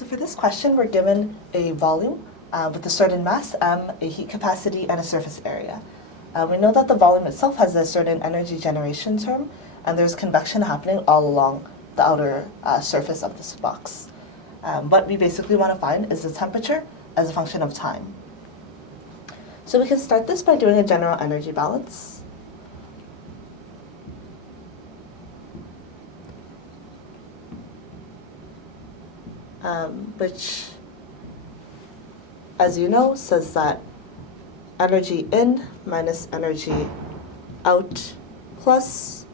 So for this question, we're given a volume with a certain mass, m, a heat capacity, and a surface area. We know that the volume itself has a certain energy generation term, and there's convection happening all along the outer surface of this box. What we basically want to find is the temperature as a function of time. So we can start this by doing a general energy balance. Which, as you know, says that energy in minus energy out plus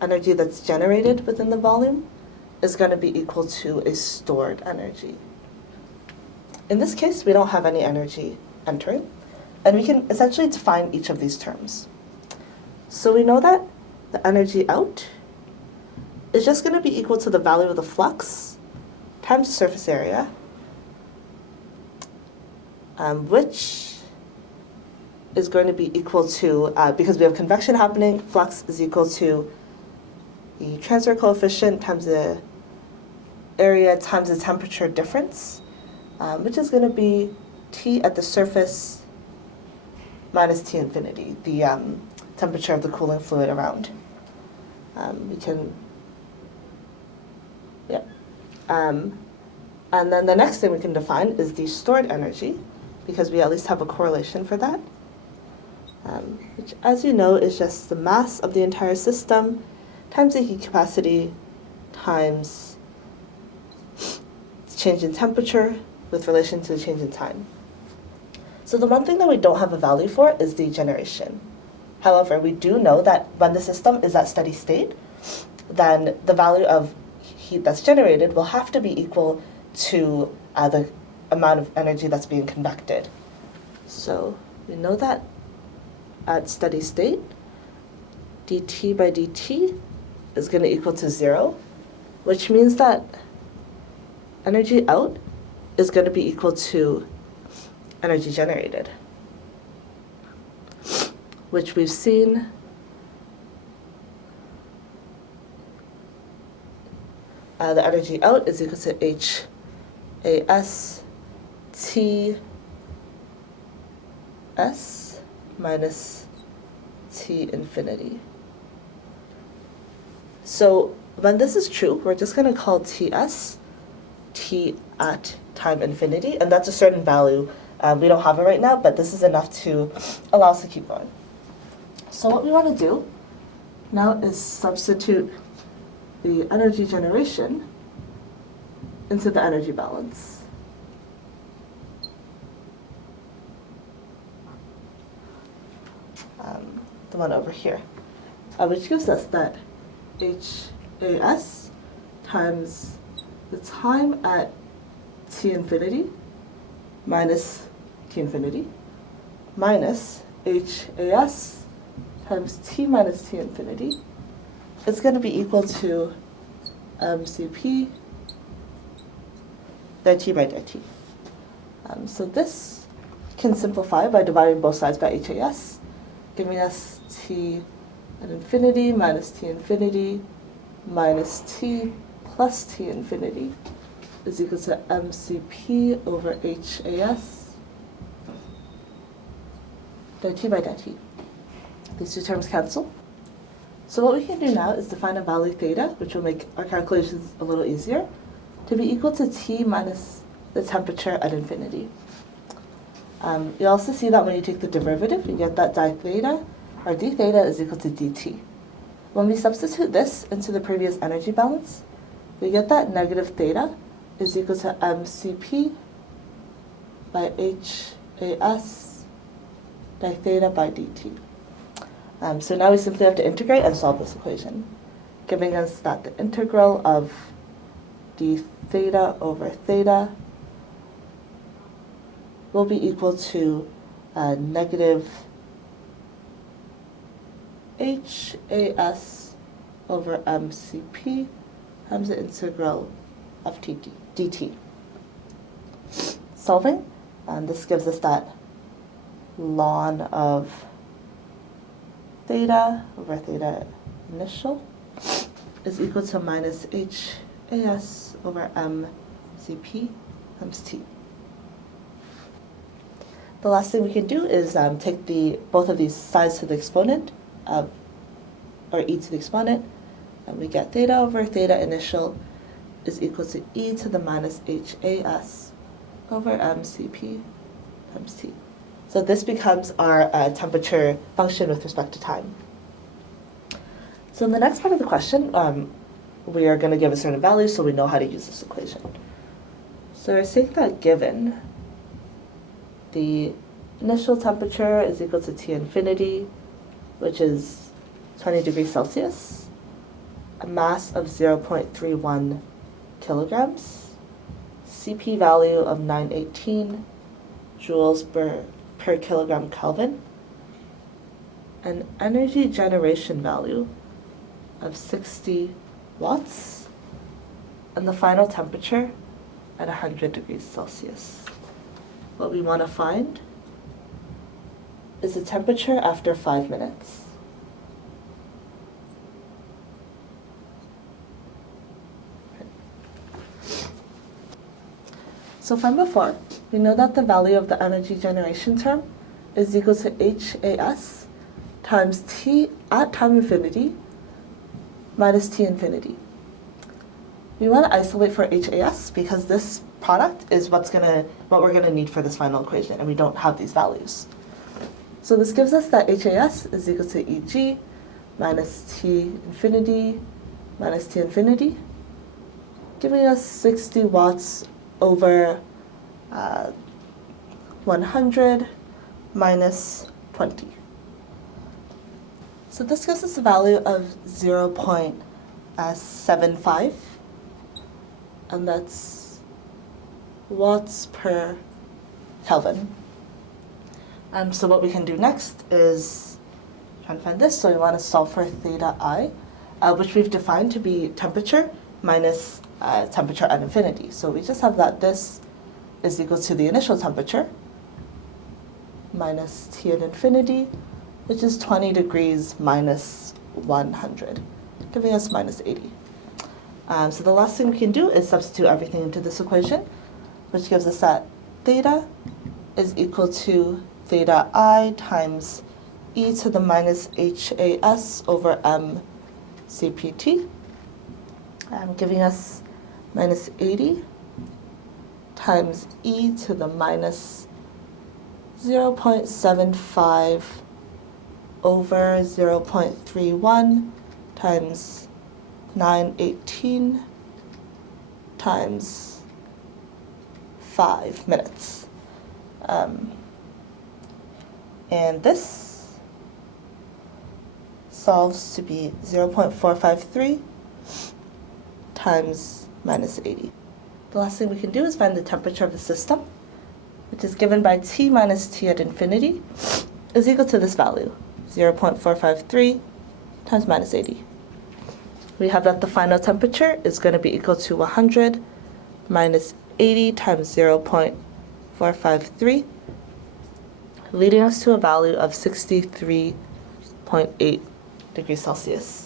energy that's generated within the volume is going to be equal to a stored energy. In this case, we don't have any energy entering, and we can essentially define each of these terms. So we know that the energy out is just going to be equal to the value of the flux times the surface area, which is going to be equal to, because we have convection happening, flux is equal to the transfer coefficient times the area times the temperature difference, which is going to be T at the surface minus T infinity, the temperature of the cooling fluid around. And then the next thing we can define is the stored energy, because we at least have a correlation for that, which, as you know, is just the mass of the entire system times the heat capacity times the change in temperature with relation to the change in time. So the one thing that we don't have a value for is the generation. However, we do know that when the system is at steady state, then the value of heat that's generated will have to be equal to the amount of energy that's being convected. So we know that at steady state, dt by dt is going to equal to 0, which means that energy out is going to be equal to energy generated, which we've seen the energy out is equal to HAS T S minus T infinity. So when this is true, we're just going to call TS T at time infinity, and that's a certain value. We don't have it right now, but this is enough to allow us to keep going. So what we want to do now is substitute the energy generation into the energy balance. The one over here, which gives us that HAS times the time at T infinity minus T infinity minus HAS times T minus T infinity. It's going to be equal to mCp dt by dt. So this can simplify by dividing both sides by HAS, giving us T at infinity minus T infinity minus T plus T infinity is equal to mCp over HAS dt by dt. These two terms cancel. So what we can do now is define a value theta, which will make our calculations a little easier, to be equal to T minus the temperature at infinity. You also see that when you take the derivative, you get that d theta is equal to dt. When we substitute this into the previous energy balance, we get that negative theta is equal to mCp by HAS d theta by dt. So now we simply have to integrate and solve this equation, giving us that the integral of d theta over theta will be equal to negative HAS over mCp times the integral of dt. Solving, and this gives us that ln of theta over theta initial is equal to minus HAS over mCp times T. The last thing we can do is take both of these sides to the exponent, or e to the exponent, and we get theta over theta initial is equal to e to the minus HAS over mCp times T. So this becomes our temperature function with respect to time. So in the next part of the question, we are going to give a certain value so we know how to use this equation. So we're saying that given the initial temperature is equal to T infinity, which is 20 degrees Celsius, a mass of 0.31 kilograms, CP value of 918 joules per kilogram Kelvin, an energy generation value of 60 watts, and the final temperature at 100 degrees Celsius. What we want to find is the temperature after 5 minutes. So from before, we know that the value of the energy generation term is equal to HAS times T at time infinity minus T infinity. We want to isolate for HAS because this product is what we're gonna need for this final equation, and we don't have these values. So this gives us that HAS is equal to EG minus T infinity minus T infinity, giving us 60 watts over 100 minus 20. So this gives us a value of 0.75, and that's watts per Kelvin. So what we can do next is try and find this. So we want to solve for theta I, which we've defined to be temperature minus temperature at infinity. So we just have that this is equal to the initial temperature minus T at infinity, which is 20 degrees minus 100, giving us minus 80. So the last thing we can do is substitute everything into this equation, which gives us that theta is equal to theta I times e to the minus HAS over m CPT, giving us minus 80 times e to the minus 0.75 over 0.31 times 918 times 5 minutes. And this solves to be 0.453 times minus 80. The last thing we can do is find the temperature of the system, which is given by T minus T at infinity is equal to this value, 0.453 times minus 80. We have that the final temperature is going to be equal to 100 minus 80 times 0.453, leading us to a value of 63.8 degrees Celsius.